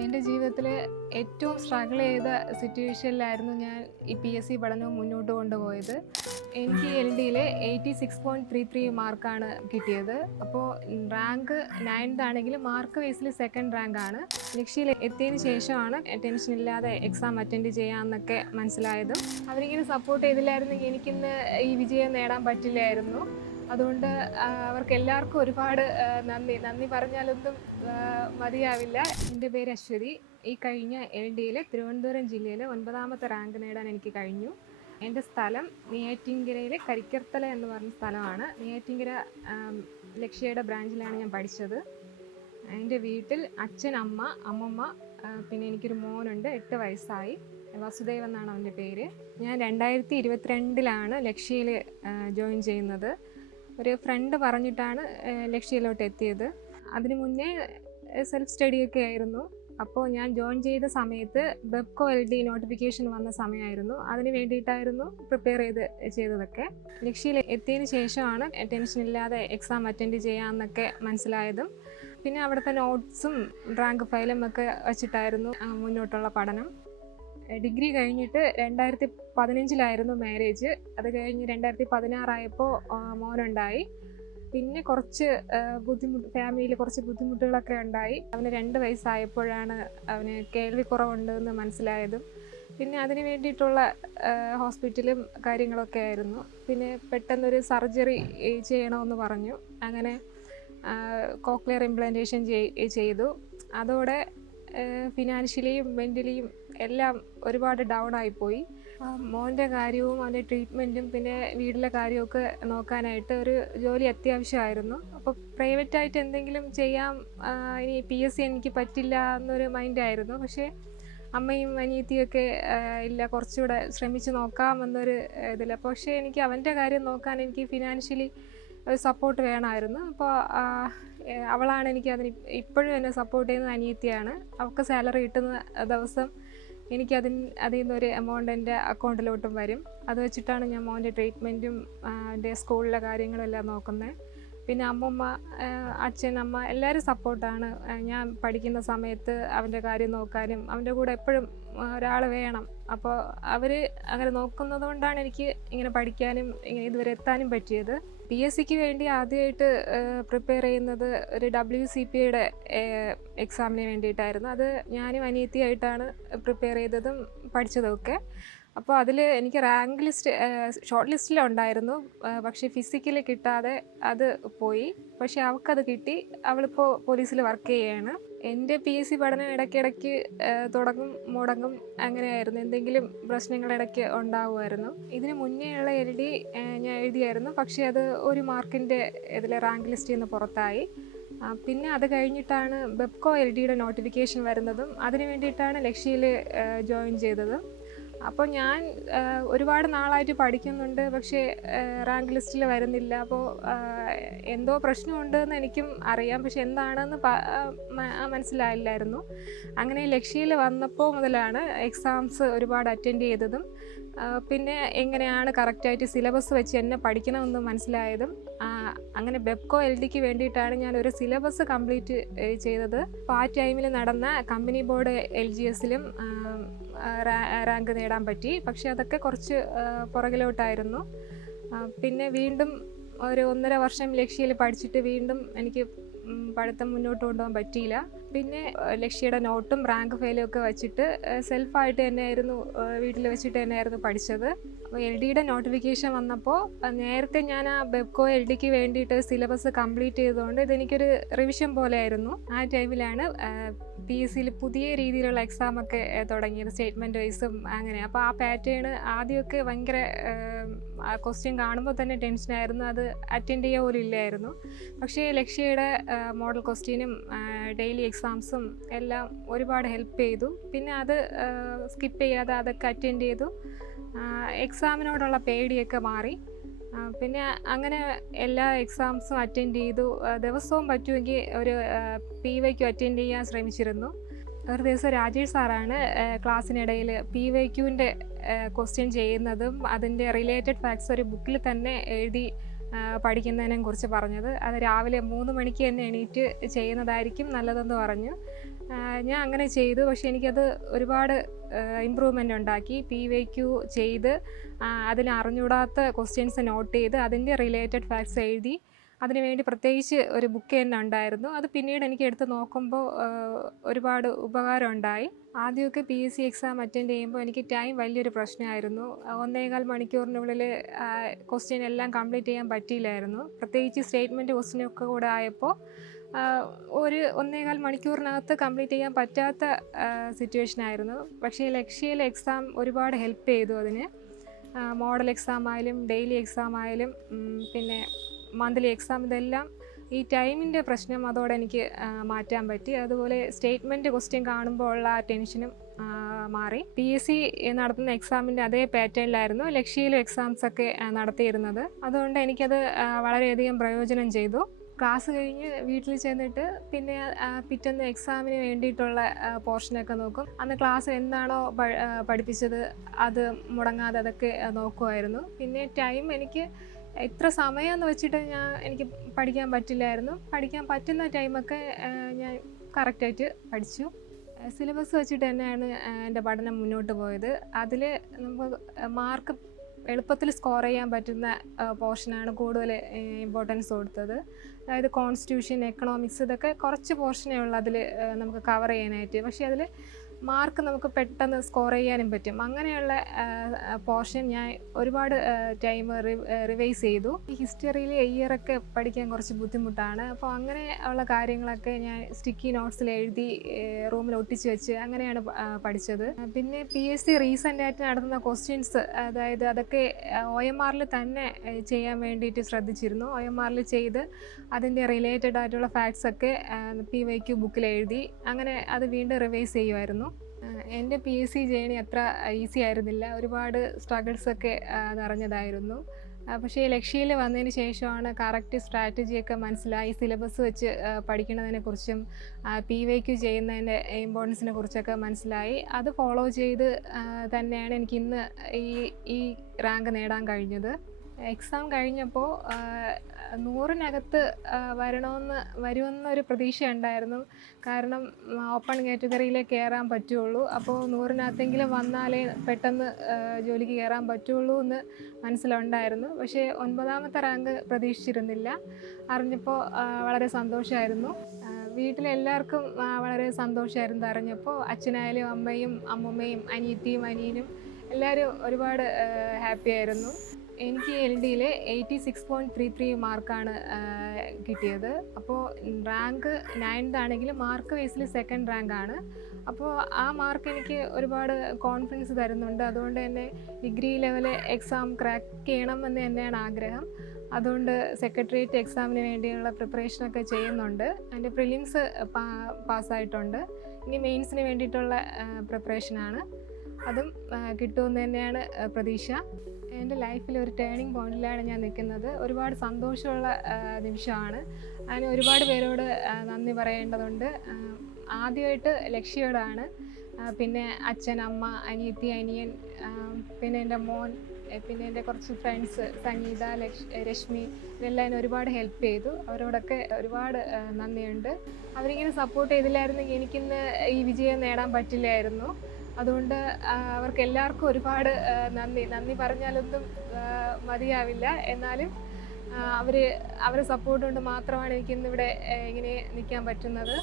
എന്റെ ജീവിതത്തിൽ ഏറ്റവും സ്ട്രഗിൾ ചെയ്ത സിറ്റുവേഷനിലായിരുന്നു ഞാൻ ഈ പി എസ് സി പഠനം മുന്നോട്ട് കൊണ്ടുപോയത്. എനിക്ക് എൽ ഡിയിൽ eighty six point three three മാർക്കാണ് കിട്ടിയത്. അപ്പോൾ റാങ്ക് നയൻത് ആണെങ്കിൽ മാർക്ക് വൈസിൽ സെക്കൻഡ് റാങ്കാണ് ലക്ഷ്യയിൽ എത്തിയതിന് ശേഷമാണ് ടെൻഷൻ ഇല്ലാതെ എക്സാം അറ്റൻഡ് ചെയ്യാമെന്നൊക്കെ മനസ്സിലായതും. അവരിങ്ങനെ സപ്പോർട്ട് ചെയ്തില്ലായിരുന്നെങ്കിൽ എനിക്കിന്ന് ഈ വിജയം നേടാൻ പറ്റില്ലായിരുന്നു. അതുകൊണ്ട് അവർക്ക് എല്ലാവർക്കും ഒരുപാട് നന്ദി. നന്ദി പറഞ്ഞാലൊന്നും മതിയാവില്ല. എന്റെ പേര് അശ്വതി. ഈ കഴിഞ്ഞ എൽ ഡിയിലെ തിരുവനന്തപുരം ജില്ലയിലെ ഒൻപതാമത്തെ റാങ്ക് നേടാൻ എനിക്ക് കഴിഞ്ഞു. എന്റെ സ്ഥലം നെയ്യാറ്റിങ്കരയിലെ കരിക്കർത്തല എന്ന് പറഞ്ഞ സ്ഥലമാണ്. നെയ്യാറ്റിങ്കര ലക്ഷ്യയുടെ ബ്രാഞ്ചിലാണ് ഞാൻ പഠിച്ചത്. എന്റെ വീട്ടിൽ അച്ഛൻ അമ്മ അമ്മമ്മ പിന്നെ എനിക്കൊരു മോനുണ്ട് എട്ട് വയസ്സായി. വസുദേവ് എന്നാണ് അവന്റെ പേര്. ഞാൻ രണ്ടായിരത്തി ഇരുപത്തിരണ്ടിലാണ് ലക്ഷ്യയിൽ ജോയിൻ ചെയ്യുന്നത്. ഒരു ഫ്രണ്ട് പറഞ്ഞിട്ടാണ് ലക്ഷ്യയിലോട്ട് എത്തിയത്. അതിനു മുന്നേ സെൽഫ് സ്റ്റഡിയൊക്കെ ആയിരുന്നു. അപ്പോൾ ഞാൻ ജോയിൻ ചെയ്ത സമയത്ത് ബെബ്കോ എൽ ഡി നോട്ടിഫിക്കേഷൻ വന്ന സമയമായിരുന്നു. അതിന് വേണ്ടിയിട്ടായിരുന്നു പ്രിപ്പയർ ചെയ്ത് ചെയ്തതൊക്കെ. ലക്ഷ്യയിൽ എത്തിയതിന് ശേഷമാണ് ടെൻഷൻ ഇല്ലാതെ എക്സാം അറ്റൻഡ് ചെയ്യാമെന്നൊക്കെ മനസ്സിലായതും. പിന്നെ അവിടുത്തെ നോട്ട്സും റാങ്ക് ഫയലും ഒക്കെ വെച്ചിട്ടായിരുന്നു മുന്നോട്ടുള്ള പഠനം. ഡിഗ്രി കഴിഞ്ഞിട്ട് രണ്ടായിരത്തി പതിനഞ്ചിലായിരുന്നു മാരേജ് അത് കഴിഞ്ഞ് രണ്ടായിരത്തി പതിനാറായപ്പോൾ മോനുണ്ടായി. പിന്നെ കുറച്ച് ബുദ്ധിമുട്ട് ഫാമിലിയിൽ കുറച്ച് ബുദ്ധിമുട്ടുകളൊക്കെ ഉണ്ടായി. അവന് രണ്ട് വയസ്സായപ്പോഴാണ് അവന് കേൾവിക്കുറവുണ്ട് എന്ന് മനസ്സിലായതും. പിന്നെ അതിന് വേണ്ടിയിട്ടുള്ള ഹോസ്പിറ്റലും കാര്യങ്ങളൊക്കെ ആയിരുന്നു. പിന്നെ പെട്ടെന്നൊരു സർജറി ചെയ്യണമെന്ന് പറഞ്ഞു. അങ്ങനെ കോക്ലിയർ ഇംപ്ലാന്റേഷൻ ചെയ്തു. അതോടെ ഫിനാൻഷ്യലിയും മെന്റലിയും എല്ലാം ഒരുപാട് ഡൗൺ ആയിപ്പോയി. മോന്റെ കാര്യവും അവന്റെ ട്രീറ്റ്മെന്റും പിന്നെ വീട്ടിലെ കാര്യമൊക്കെ നോക്കാനായിട്ട് ഒരു ജോലി അത്യാവശ്യമായിരുന്നു. അപ്പോൾ പ്രൈവറ്റായിട്ട് എന്തെങ്കിലും ചെയ്യാം ഇനി പി എസ് സി എനിക്ക് പറ്റില്ല എന്നൊരു മൈൻഡായിരുന്നു പക്ഷേ അമ്മയും അനിയത്തിയൊക്കെ ഇല്ല കുറച്ചുകൂടെ ശ്രമിച്ച് നോക്കാം എന്നൊരു ഇതില്ല പക്ഷേ എനിക്ക് അവന്റെ കാര്യം നോക്കാൻ എനിക്ക് ഫിനാൻഷ്യലി സപ്പോർട്ട് വേണമായിരുന്നു. അപ്പോൾ അവളാണ് എനിക്ക് അതിന് ഇപ്പോഴും എന്നെ സപ്പോർട്ട് ചെയ്യുന്നത് അനിയത്തിയാണ്. അവൾക്ക് സാലറി കിട്ടുന്ന ദിവസം എനിക്ക് അതിന് അതിൽ നിന്നൊരു എമൗണ്ട് എന്റെ അക്കൗണ്ടിലോട്ടും വരും. അത് വെച്ചിട്ടാണ് ഞാൻ മോന്റെ ട്രീറ്റ്മെന്റും എന്റെ സ്കൂളിലെ കാര്യങ്ങളും എല്ലാം നോക്കുന്നത്. പിന്നെ അമ്മമ്മ അച്ഛൻ അമ്മ എല്ലാവരും സപ്പോർട്ടാണ്. ഞാൻ പഠിക്കുന്ന സമയത്ത് അവന്റെ കാര്യം നോക്കാനും അവന്റെ കൂടെ എപ്പോഴും ഒരാൾ വേണം. അപ്പോൾ അവർ അങ്ങനെ നോക്കുന്നത് കൊണ്ടാണ് എനിക്ക് ഇങ്ങനെ പഠിക്കാനും ഇങ്ങനെ ഇതുവരെ എത്താനും പറ്റിയത്. പി എസ് സിക്ക് വേണ്ടി ആദ്യമായിട്ട് പ്രിപ്പയർ ചെയ്യുന്നത് ഒരു ഡബ്ല്യു സി പി ഐയുടെ എക്സാമിന് വേണ്ടിയിട്ടായിരുന്നു. അത് ഞാനും അനിയത്തിയായിട്ടാണ് പ്രിപ്പയർ ചെയ്തതും പഠിച്ചതുമൊക്കെ. അപ്പോൾ അതിൽ എനിക്ക് റാങ്ക് ലിസ്റ്റ് ഷോർട്ട് ലിസ്റ്റിലുണ്ടായിരുന്നു പക്ഷേ ഫിസിക്കലി കിട്ടാതെ അത് പോയി. പക്ഷേ അവൾക്കത് കിട്ടി. അവളിപ്പോൾ പോലീസിൽ വർക്ക് ചെയ്യുകയാണ് എന്റെ പി എസ് സി പഠനം ഇടയ്ക്കിടയ്ക്ക് തുടങ്ങും മുടങ്ങും അങ്ങനെയായിരുന്നു. എന്തെങ്കിലും പ്രശ്നങ്ങൾ ഇടയ്ക്ക് ഉണ്ടാവുമായിരുന്നു. ഇതിന് മുന്നേ ഉള്ള എൽ ഡി ഞാൻ എഴുതിയായിരുന്നു. പക്ഷേ അത് ഒരു മാർക്കിന്റെ ഇതിലെ റാങ്ക് ലിസ്റ്റിൽ നിന്ന് പുറത്തായി. പിന്നെ അത് കഴിഞ്ഞിട്ടാണ് ബെപ്കോ എൽ ഡിയുടെ നോട്ടിഫിക്കേഷൻ വരുന്നതും അതിന് വേണ്ടിയിട്ടാണ് ലക്ഷ്യയിൽ ജോയിൻ ചെയ്തത്. അപ്പോൾ ഞാൻ ഒരുപാട് നാളായിട്ട് പഠിക്കുന്നുണ്ട് പക്ഷേ റാങ്ക് ലിസ്റ്റിൽ വരുന്നില്ല. അപ്പോൾ എന്തോ പ്രശ്നമുണ്ടെന്ന് എനിക്കും അറിയാം. പക്ഷെ എന്താണെന്ന് മനസ്സിലായില്ലായിരുന്നു. അങ്ങനെ ലക്ഷ്യയിൽ വന്നപ്പോൾ മുതലാണ് എക്സാംസ് ഒരുപാട് അറ്റൻഡ് ചെയ്തതും പിന്നെ എങ്ങനെയാണ് കറക്റ്റായിട്ട് സിലബസ് വെച്ച് എന്നെ പഠിക്കണമെന്ന് മനസ്സിലായതും അങ്ങനെ ബെബ്കോ എൽ ഡിക്ക് വേണ്ടിയിട്ടാണ് ഞാൻ ഒരു സിലബസ് കംപ്ലീറ്റ് ചെയ്തത്. പാർട്ട് ടൈമിൽ നടന്ന കമ്പനി ബോർഡ് എൽ ജി എസിലും റാങ്ക് നേടാൻ പറ്റി. പക്ഷെ അതൊക്കെ കുറച്ച് പുറകിലോട്ടായിരുന്നു. പിന്നെ വീണ്ടും ഒരു ഒന്നര വർഷം ലക്ഷ്യയിൽ പഠിച്ചിട്ട് വീണ്ടും എനിക്ക് പഠിത്തം മുന്നോട്ട് കൊണ്ടുപോകാൻ പറ്റിയില്ല. പിന്നെ ലക്ഷ്യയുടെ നോട്ടും റാങ്ക് ഫെയിലും ഒക്കെ വെച്ചിട്ട് സെൽഫായിട്ട് തന്നെയായിരുന്നു വീട്ടിൽ വെച്ചിട്ട് തന്നെയായിരുന്നു പഠിച്ചത്. അപ്പോൾ എൽ ഡിയുടെ നോട്ടിഫിക്കേഷൻ വന്നപ്പോൾ നേരത്തെ ഞാൻ ആ ബെബ്കോ എൽ ഡിക്ക് വേണ്ടിയിട്ട് സിലബസ് കംപ്ലീറ്റ് ചെയ്തുകൊണ്ട് ഇതെനിക്കൊരു റിവിഷൻ പോലെ ആയിരുന്നു ആ ടൈമിലാണ് പി എസ് സിയിൽ പുതിയ രീതിയിലുള്ള എക്സാം ഒക്കെ തുടങ്ങിയത് സ്റ്റേറ്റ്മെന്റ് വൈസും അങ്ങനെ. അപ്പോൾ ആ പാറ്റേൺ ആദ്യമൊക്കെ ഭയങ്കര ക്വസ്റ്റ്യൻ കാണുമ്പോൾ തന്നെ ടെൻഷനായിരുന്നു അത് അറ്റൻഡ് ചെയ്യാൻ പോലും ഇല്ലായിരുന്നു. പക്ഷേ ലക്ഷ്യയുടെ മോഡൽ ക്വസ്റ്റ്യനും ഡെയിലി എക്സാംസും എല്ലാം ഒരുപാട് ഹെൽപ്പ് ചെയ്തു. പിന്നെ അത് സ്കിപ്പ് ചെയ്യാതെ അതൊക്കെ അറ്റൻഡ് ചെയ്തു. എക്സാമിനോടുള്ള പേടിയൊക്കെ മാറി. പിന്നെ അങ്ങനെ എല്ലാ എക്സാംസും അറ്റൻഡ് ചെയ്തു. ദിവസവും പറ്റുമെങ്കിൽ ഒരു പി വൈക്കു അറ്റൻഡ് ചെയ്യാൻ ശ്രമിച്ചിരുന്നു. ഒരു ദിവസം രാജേഷ് സാറാണ് ക്ലാസ്സിനിടയിൽ പി വൈ ക്യൂവിന്റെ ക്വസ്റ്റ്യൻ ചെയ്യുന്നതും അതിന്റെ റിലേറ്റഡ് ഫാക്ട്സ് ഒരു ബുക്കിൽ തന്നെ എഴുതി പഠിക്കുന്നതിനെ കുറിച്ച് പറഞ്ഞത്. അത് രാവിലെ മൂന്ന് മണിക്ക് തന്നെ എണീറ്റ് ചെയ്യുന്നതായിരിക്കും നല്ലതെന്ന് പറഞ്ഞു. ഞാൻ അങ്ങനെ ചെയ്തു. പക്ഷെ എനിക്കത് ഒരുപാട് ഇമ്പ്രൂവ്മെന്റ് ഉണ്ടാക്കി. പി വൈ ക്യു ചെയ്ത് അതിൽ അറിഞ്ഞൂടാത്ത ക്വസ്റ്റ്യൻസ് നോട്ട് ചെയ്ത് അതിന്റെ റിലേറ്റഡ് ഫാക്ട്സ് എഴുതി അതിനുവേണ്ടി പ്രത്യേകിച്ച് ഒരു ബുക്ക് തന്നെ ഉണ്ടായിരുന്നു. അത് പിന്നീട് എനിക്ക് എടുത്ത് നോക്കുമ്പോൾ ഒരുപാട് ഉപകാരം ഉണ്ടായി. ആദ്യമൊക്കെ P S C exam attend ചെയ്യുമ്പോൾ എനിക്ക് ടൈം വലിയൊരു പ്രശ്നമായിരുന്നു. ഒന്നേകാൽ മണിക്കൂറിനുള്ളിൽ ക്വസ്റ്റ്യൻ എല്ലാം കംപ്ലീറ്റ് ചെയ്യാൻ പറ്റിയില്ലായിരുന്നു. പ്രത്യേകിച്ച് സ്റ്റേറ്റ്മെന്റ് ക്വസ്റ്റ്യനൊക്കെ കൂടെ ആയപ്പോൾ ഒരു ഒന്നേകാൽ മണിക്കൂറിനകത്ത് കംപ്ലീറ്റ് ചെയ്യാൻ പറ്റാത്ത സിറ്റുവേഷൻ ആയിരുന്നു. പക്ഷേ ലക്ഷ്യയിലെ എക്സാം ഒരുപാട് ഹെൽപ്പ് ചെയ്തു അതിന്. മോഡൽ എക്സാം ആയാലും ഡെയിലി എക്സാം ആയാലും പിന്നെ മന്ത്ലി എക്സാം ഇതെല്ലാം ഈ ടൈമിന്റെ പ്രശ്നം അതോടെ എനിക്ക് മാറ്റാൻ പറ്റി. അതുപോലെ സ്റ്റേറ്റ്മെന്റ് ക്വസ്റ്റ്യൻ കാണുമ്പോൾ ഉള്ള ടെൻഷനും മാറി. പി എസ് സി നടത്തുന്ന എക്സാമിന്റെ അതേ പാറ്റേണിലായിരുന്നു ലക്ഷ്യയിലും എക്സാംസ് ഒക്കെ നടത്തിയിരുന്നത്. അതുകൊണ്ട് എനിക്കത് വളരെയധികം പ്രയോജനം ചെയ്തു. ക്ലാസ് കഴിഞ്ഞ് വീട്ടിൽ ചെന്നിട്ട് പിന്നെ പിറ്റേന്ന് എക്സാമിന് വേണ്ടിയിട്ടുള്ള പോർഷനൊക്കെ നോക്കും. അന്ന് ക്ലാസ് എന്താണോ പഠിപ്പിച്ചത് അത് മുടങ്ങാതെ അതൊക്കെ നോക്കുമായിരുന്നു പിന്നെ ടൈം എനിക്ക് ഇത്ര സമയമെന്ന് വെച്ചിട്ട് ഞാൻ എനിക്ക് പഠിക്കാൻ പറ്റില്ലായിരുന്നു. പഠിക്കാൻ പറ്റുന്ന ടൈമൊക്കെ ഞാൻ കറക്റ്റായിട്ട് പഠിച്ചു. സിലബസ് വെച്ചിട്ട് തന്നെയാണ് എന്റെ പഠനം മുന്നോട്ട് പോയത്. അതിൽ നമുക്ക് മാർക്ക് എളുപ്പത്തിൽ സ്കോർ ചെയ്യാൻ പറ്റുന്ന പോർഷനാണ് കൂടുതൽ ഇമ്പോർട്ടൻസ് കൊടുത്തത്. അതായത് കോൺസ്റ്റിറ്റ്യൂഷൻ എക്കണോമിക്സ് ഇതൊക്കെ കുറച്ച് പോർഷനേ ഉള്ളൂ അതിൽ നമുക്ക് കവർ ചെയ്യാനായിട്ട്. പക്ഷേ അതിൽ മാർക്ക് നമുക്ക് പെട്ടെന്ന് സ്കോർ ചെയ്യാനും പറ്റും. അങ്ങനെയുള്ള പോർഷൻ ഞാൻ ഒരുപാട് ടൈം റിവൈസ് ചെയ്തു. ഹിസ്റ്ററിയിൽ ഇയറൊക്കെ പഠിക്കാൻ കുറച്ച് ബുദ്ധിമുട്ടാണ്. അപ്പോൾ അങ്ങനെ ഉള്ള കാര്യങ്ങളൊക്കെ ഞാൻ സ്റ്റിക്കി നോട്ട്സിൽ എഴുതി റൂമിൽ ഒട്ടിച്ച് വെച്ച് അങ്ങനെയാണ് പഠിച്ചത്. പിന്നെ പി എസ് സി റീസെന്റ് ആയിട്ട് നടത്തുന്ന ക്വസ്റ്റ്യൻസ് അതായത് അതൊക്കെ ഒ എം ആറിൽ തന്നെ ചെയ്യാൻ വേണ്ടിയിട്ട് ശ്രദ്ധിച്ചിരുന്നു. ഒ എം ആറിൽ ചെയ്ത് അതിന്റെ റിലേറ്റഡ് ആയിട്ടുള്ള ഫാക്ട്സ് ഒക്കെ പി വൈ ക്യു ബുക്കിൽ എഴുതി അങ്ങനെ അത് വീണ്ടും റിവൈസ് ചെയ്യുമായിരുന്നു എന്റെ പി എസ് സി ജേണി അത്ര ഈസി ആയിരുന്നില്ല. ഒരുപാട് സ്ട്രഗിൾസൊക്കെ നിറഞ്ഞതായിരുന്നു. പക്ഷേ ലക്ഷ്യയിൽ വന്നതിന് ശേഷമാണ് കറക്റ്റ് സ്ട്രാറ്റജിയൊക്കെ മനസ്സിലായി. സിലബസ് വെച്ച് പഠിക്കുന്നതിനെ കുറിച്ചും പി വൈ ക്യു ചെയ്യുന്നതിന്റെ ഇമ്പോർട്ടൻസിനെ കുറിച്ചൊക്കെ മനസ്സിലായി. അത് ഫോളോ ചെയ്ത് തന്നെയാണ് എനിക്ക് ഇന്ന് ഈ ഈ റാങ്ക് നേടാൻ കഴിഞ്ഞത്. എക്സാം കഴിഞ്ഞപ്പോൾ നൂറിനകത്ത് വരണമെന്ന് വരുമെന്നൊരു പ്രതീക്ഷ ഉണ്ടായിരുന്നു കാരണം ഓപ്പൺ കാറ്റഗറിയിലേ കയറാൻ പറ്റുള്ളൂ. അപ്പോൾ നൂറിനകത്തെങ്കിലും വന്നാലേ പെട്ടെന്ന് ജോലിക്ക് കയറാൻ പറ്റുള്ളൂ എന്ന് മനസ്സിലുണ്ടായിരുന്നു. പക്ഷേ ഒൻപതാമത്തെ റാങ്ക് പ്രതീക്ഷിച്ചിരുന്നില്ല. അറിഞ്ഞപ്പോൾ വളരെ സന്തോഷമായിരുന്നു വീട്ടിലെല്ലാവർക്കും വളരെ സന്തോഷമായിരുന്നു അറിഞ്ഞപ്പോൾ അച്ഛനായാലും അമ്മയും അമ്മൂമ്മയും അനിയത്തിയും അനിയനും എല്ലാവരും ഒരുപാട് ഹാപ്പി ആയിരുന്നു എനിക്ക് എൽ ഡിയിൽ eighty six point three three മാർക്കാണ് കിട്ടിയത്. അപ്പോൾ റാങ്ക് നയൻത് ആണെങ്കിൽ മാർക്ക് വേസിൽ സെക്കൻഡ് റാങ്ക് ആണ് അപ്പോൾ ആ മാർക്ക് എനിക്ക് ഒരുപാട് കോൺഫിഡൻസ് തരുന്നുണ്ട്. അതുകൊണ്ട് തന്നെ ഡിഗ്രി ലെവൽ എക്സാം ക്രാക്ക് ചെയ്യണം എന്ന് തന്നെയാണ് ആഗ്രഹം. അതുകൊണ്ട് സെക്രട്ടേറിയറ്റ് എക്സാമിന് വേണ്ടിയുള്ള പ്രിപ്പറേഷനൊക്കെ ചെയ്യുന്നുണ്ട്. എന്റെ പ്രിലിംസ് പാസ്സായിട്ടുണ്ട്. ഇനി മെയിൻസിന് വേണ്ടിയിട്ടുള്ള പ്രിപ്പറേഷനാണ്. അതും കിട്ടുമെന്ന് തന്നെയാണ് പ്രതീക്ഷ. എന്റെ ലൈഫിൽ ഒരു ടേണിംഗ് പോയിന്റിലാണ് ഞാൻ നിൽക്കുന്നത്. ഒരുപാട് സന്തോഷമുള്ള നിമിഷമാണ്. അതിന് ഒരുപാട് പേരോട് നന്ദി പറയേണ്ടതുണ്ട്. ആദ്യമായിട്ട് ലക്ഷ്യയോടാണ് പിന്നെ അച്ഛൻ അമ്മ അനിയത്തി അനിയൻ പിന്നെ എന്റെ മോൻ പിന്നെ എന്റെ കുറച്ച് ഫ്രണ്ട്സ് സംഗീത ലക്ഷ് രശ്മി ഇതെല്ലാം എന്നെ ഒരുപാട് ഹെൽപ്പ് ചെയ്തു. അവരോടൊക്കെ ഒരുപാട് നന്ദിയുണ്ട്. അവരിങ്ങനെ സപ്പോർട്ട് ചെയ്തില്ലായിരുന്നെങ്കിൽ എനിക്കിന്ന് ഈ വിജയം നേടാൻ പറ്റില്ലായിരുന്നു. അതുകൊണ്ട് അവർക്ക് എല്ലാവർക്കും ഒരുപാട് നന്ദി. നന്ദി പറഞ്ഞാലൊന്നും മതിയാവില്ല. എന്നാലും അവർ അവരെ സപ്പോർട്ട് കൊണ്ട് മാത്രമാണ് എനിക്ക് ഇന്നിവിടെ ആ, ഇങ്ങനെ നിൽക്കാൻ പറ്റുന്നത്.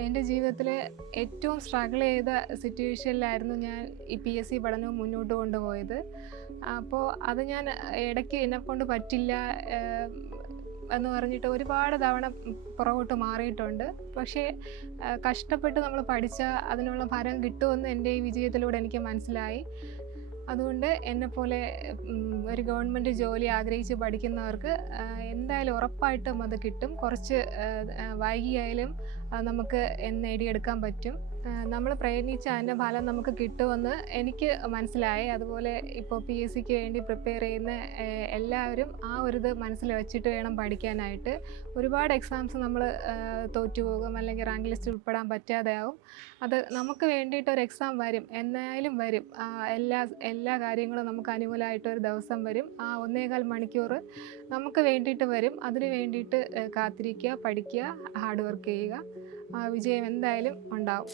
എന്റെ ജീവിതത്തിൽ ഏറ്റവും സ്ട്രഗിൾ ചെയ്ത സിറ്റുവേഷനിലായിരുന്നു ഞാൻ ഈ പി എസ് സി മുന്നോട്ട് കൊണ്ടുപോയത്. അപ്പോൾ അത് ഞാൻ ഇടയ്ക്ക് എന്നെക്കൊണ്ട് പറ്റില്ല എന്ന് പറഞ്ഞിട്ട് ഒരുപാട് തവണ പുറകോട്ട് മാറിയിട്ടുണ്ട്. പക്ഷേ കഷ്ടപ്പെട്ട് നമ്മൾ പഠിച്ച അതിനുള്ള ഫലം കിട്ടുമെന്ന് എന്റെ ഈ വിജയത്തിലൂടെ എനിക്ക് മനസ്സിലായി. അതുകൊണ്ട് എന്നെപ്പോലെ ഒരു ഗവൺമെന്റ് ജോലി ആഗ്രഹിച്ച് പഠിക്കുന്നവർക്ക് എന്തായാലും ഉറപ്പായിട്ടും അത് കിട്ടും. കുറച്ച് വൈകിയായാലും നമുക്ക് നേടിയെടുക്കാൻ പറ്റും. നമ്മൾ പ്രയത്നിച്ച അതിന്റെ ഫലം നമുക്ക് കിട്ടുമെന്ന് എനിക്ക് മനസ്സിലായി. അതുപോലെ ഇപ്പോൾ പി എസ് സിക്ക് വേണ്ടി പ്രിപ്പയർ ചെയ്യുന്ന എല്ലാവരും ആ ഒരു ഇത് മനസ്സിൽ വെച്ചിട്ട് വേണം പഠിക്കാനായിട്ട്. ഒരുപാട് എക്സാംസ് നമ്മൾ തോറ്റുപോകും അല്ലെങ്കിൽ റാങ്ക് ലിസ്റ്റ് ഉൾപ്പെടാൻ പറ്റാതെ ആവും അത് നമുക്ക് വേണ്ടിയിട്ട് ഒരു എക്സാം വരും. എന്നായാലും വരും. എല്ലാ എല്ലാ കാര്യങ്ങളും നമുക്ക് അനുകൂലമായിട്ട് ഒരു ദിവസം വരും. ആ ഒന്നേകാൽ മണിക്കൂർ നമുക്ക് വേണ്ടിയിട്ട് വരും. അതിന് വേണ്ടിയിട്ട് കാത്തിരിക്കുക പഠിക്കുക ഹാർഡ് വർക്ക് ചെയ്യുക. വിജയം എന്തായാലും ഉണ്ടാവും.